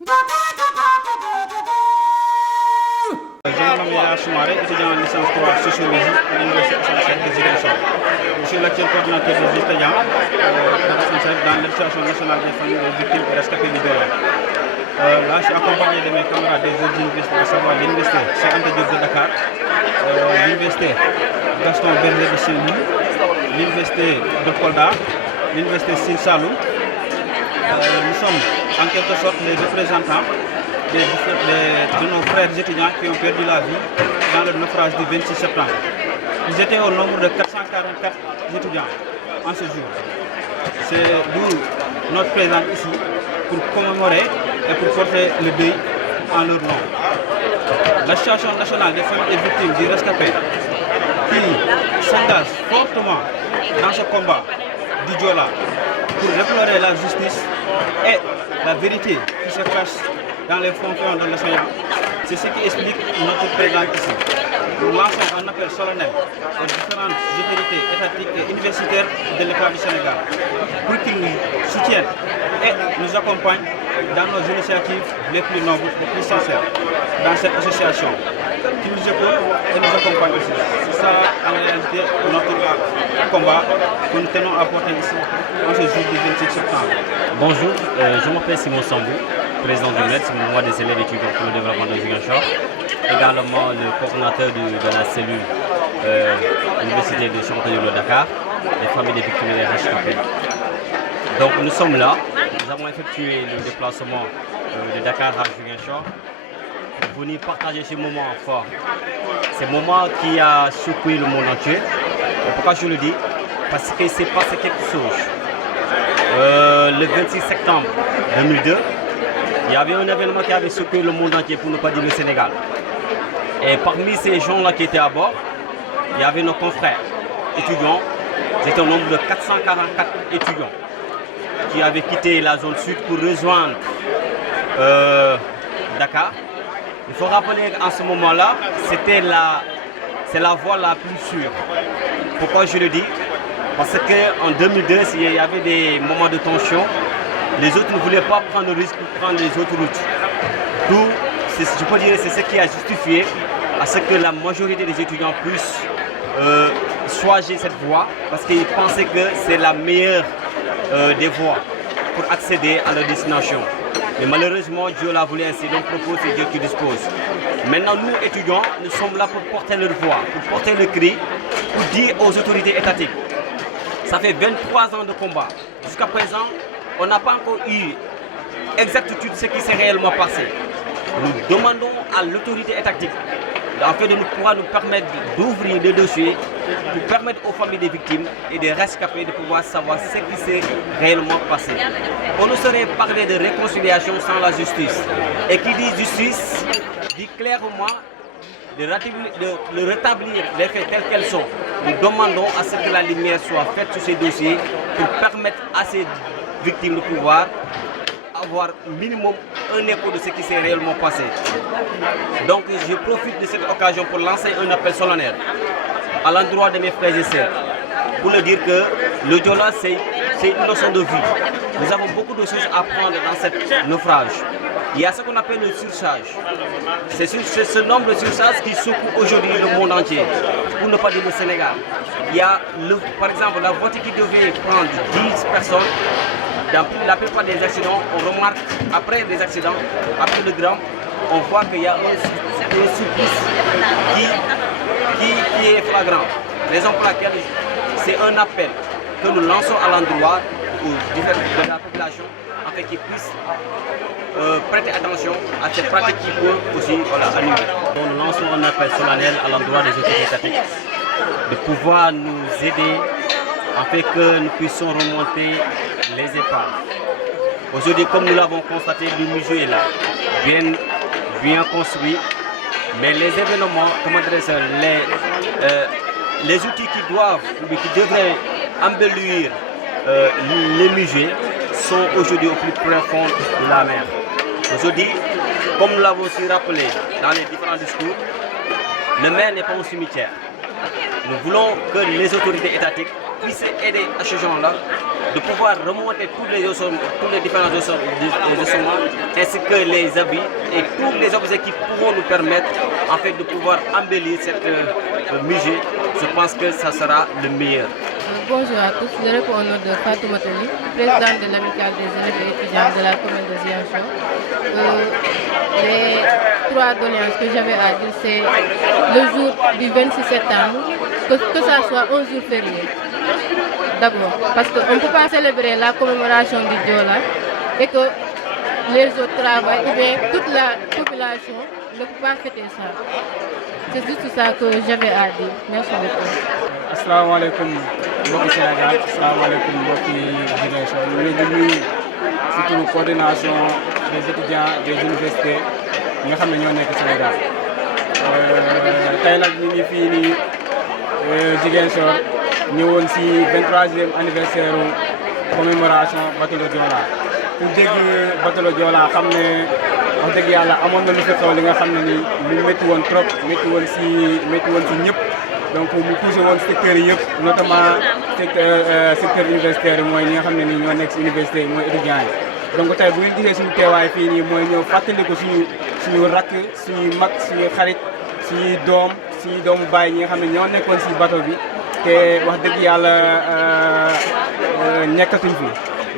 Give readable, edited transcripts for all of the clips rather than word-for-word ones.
Jean-Marie Soumaré, étudiant en licence 3 sociologie à l'Université de Ziguinchor. Je suis l'actuel coordinateur des étudiants responsable dans l'association nationale des familles des victimes et rescapés du Dora. Là, je suis accompagné de mes camarades des autres universités, à savoir l'université Cheikh Anta Diop de Dakar, l'université Gaston Berger de Saint-Louis, l'université de Kolda, l'université Sine Saloum. Nous sommes en quelque sorte les représentants de nos frères étudiants qui ont perdu la vie dans le naufrage du 26 septembre. Ils étaient au nombre de 444 étudiants en ce jour. C'est d'où notre présence ici pour commémorer et pour porter le deuil en leur nom. L'Association nationale des familles et victimes du rescapé qui s'engage fortement dans ce combat du Diola pour déplorer la justice et la vérité qui se cache dans les frontières de l'océan. C'est ce qui explique notre présence ici. Nous lançons un appel solennel aux différentes autorités étatiques et universitaires de l'État du Sénégal pour qu'ils nous soutiennent et nous accompagnent dans nos initiatives les plus nobles et plus sincères dans cette association qui nous écoute et nous accompagne ici. C'est ça en réalité notre combat que nous tenons à porter ici en ce jour du 26 septembre. Bonjour, je m'appelle Simon Sambou, président du MED, c'est le mouvement des élèves étudiants pour le développement de Ziguinchor, également le coordinateur de la cellule Université de Cheikh Anta Diop de Dakar, les familles des victimes et des rescapés. Donc nous sommes là, nous avons effectué le déplacement de Dakar à Ziguinchor pour venir partager ce moment fort. Ce moment qui a secoué le monde entier. Et pourquoi je le dis? Parce qu'il s'est passé quelque chose. Le 26 septembre 2002, il y avait un événement qui avait secoué le monde entier, pour ne pas dire le Sénégal. Et parmi ces gens-là qui étaient à bord, il y avait nos confrères étudiants. C'était un nombre de 444 étudiants qui avaient quitté la zone sud pour rejoindre Dakar. Il faut rappeler qu'en ce moment-là, c'est la voie la plus sûre. Pourquoi je le dis? Parce qu'en 2002, il y avait des moments de tension. Les autres ne voulaient pas prendre le risque pour prendre les autres routes. D'où, je peux dire, c'est ce qui a justifié à ce que la majorité des étudiants puissent choisir cette voie parce qu'ils pensaient que c'est la meilleure des voies pour accéder à leur destination. Mais malheureusement, Dieu l'a voulu ainsi, donc propose, c'est Dieu qui dispose. Maintenant, nous, étudiants, nous sommes là pour porter leur voix, pour porter le cri, pour dire aux autorités étatiques. Ça fait 23 ans de combat. Jusqu'à présent, on n'a pas encore eu exactitude ce qui s'est réellement passé. Nous demandons à l'autorité étatique en fait de pouvoir nous permettre d'ouvrir des dossiers pour permettre aux familles des victimes et des rescapés de pouvoir savoir ce qui s'est réellement passé. On ne saurait parler de réconciliation sans la justice. Et qui dit justice dit clairement de rétablir les faits tels qu'elles sont. Nous demandons à ce que la lumière soit faite sur ces dossiers pour permettre à ces victimes de pouvoir avoir minimum un écho de ce qui s'est réellement passé. Donc je profite de cette occasion pour lancer un appel solennel à l'endroit de mes frères et sœurs pour leur dire que le Diola c'est une notion de vie. Nous avons beaucoup de choses à prendre dans cette naufrage. Il y a ce qu'on appelle le surcharge. C'est ce nombre de surcharges qui secoue aujourd'hui le monde entier, pour ne pas dire le Sénégal. Il y a par exemple la voiture qui devait prendre 10 personnes. Dans la plupart des accidents, on remarque après les accidents, après le drame, on voit qu'il y a un surplus qui est flagrant. Raison pour laquelle c'est un appel que nous lançons à l'endroit de la population afin qu'ils puissent prêter attention à ces pratiques qui peuvent aussi annuler. Donc nous lançons un appel solennel à l'endroit des autorités étatiques de pouvoir nous aider afin que nous puissions remonter les épaves. Aujourd'hui, comme nous l'avons constaté, le musée est là, bien construit, mais les événements, les outils qui doivent ou qui devraient embellir les musées sont aujourd'hui au plus profond de la mer. Aujourd'hui, comme nous l'avons aussi rappelé dans les différents discours, le mer n'est pas un cimetière. Nous voulons que les autorités étatiques puisse aider à ces gens-là de pouvoir remonter tous les différents ossements, ainsi que les habits et tous les objets qui pourront nous permettre en fait de pouvoir embellir cette musée. Je pense que ça sera le meilleur. Bonjour à tous, je réponds au nom de Fatou Matoli, présidente de l'amicale des élèves et étudiants de la commune de Ziguinchor. Les 3 doléances que j'avais à dire, c'est le jour du 26 septembre, que ça soit un jour férié. D'abord, parce qu'on ne peut pas célébrer la commémoration du Diola et que les autres travaillent, ou bien toute la population ne peut pas fêter ça. C'est juste ça que j'avais à dire. Merci beaucoup. Assalamu alaikum mbokki Sénégal, assalamu alaikum mbokki Ziguinchor. Ñu ngi nuyu ci turu coordination des étudiants des universités yi nga xam ne ñoo nekk Sénégal. Tey nag ñu ngi fii nii Ziguinchor ñëwoon ci 23e anniversaire commémoration bateau le Joola. Ku dégg bateau le Joola xam ne wax dëgg yàlla amoon na lu fi xew li nga xam ne ni lu métti woon trop, métti woon ci ñëpp. Donc mu touché woon secteur yi yëpp, notamment secteur universitaire mooy ñi nga xam ne nii ñoo nekk ci université mooy étudiants yi. Donc tey bu ngeen gisee suñu teewaay fii nii mooy ñëw fàttali ko suñu rakk, suñuy mag, suñuy xarit, suñuy doomu baay ñi nga xam ne ñoo nekkoon ci bateau bi te wax dëgg yàlla nekkatuñ fi.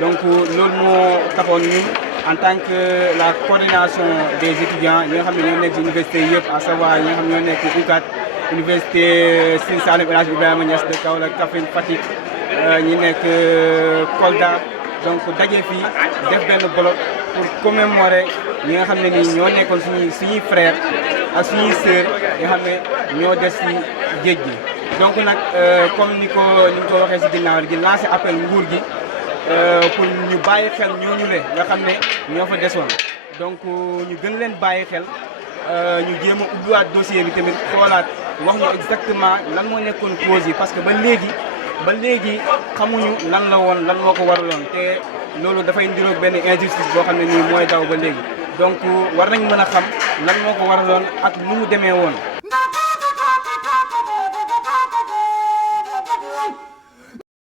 Donc loolu moo taxoon ñun en tant que la coordination des étudiants ñi nga xam ne ñoo nekk ci université yëpp, à savoir ñi nga xam ne ñoo nekk UCAD, Université Sine Saloum El Hadji Ibrahima Niass de Kaolack, Kaffrine, Fatick, ñi nekk Kolda, donc daje fii def benn bloc pour commémorer ñi nga xam ne nii ñoo nekkoon suñuy frères ak suñuy sœurs nga xam ne ñoo des ci géej gi. Donc nag comme ni ko waxee ci ginnaaw gi lancer appel nguur gi pour ñu bàyyi xel ñooñu le nga xam ne ñoo fa desoon, donc ñu gën leen bàyyi xel, ñu jéem a ubbiwaat dossier bi tamit xoolaat wax ñu exactement lan moo nekkoon cause yi, parce que ba léegi xamuñu lan la woon, lan moo ko waraloon, te loolu dafay ndiroog benn injustice boo xam ne nii mooy daw ba léegi. Donc war nañ mën a xam lan moo ko waraloon ak nu mu demee woon.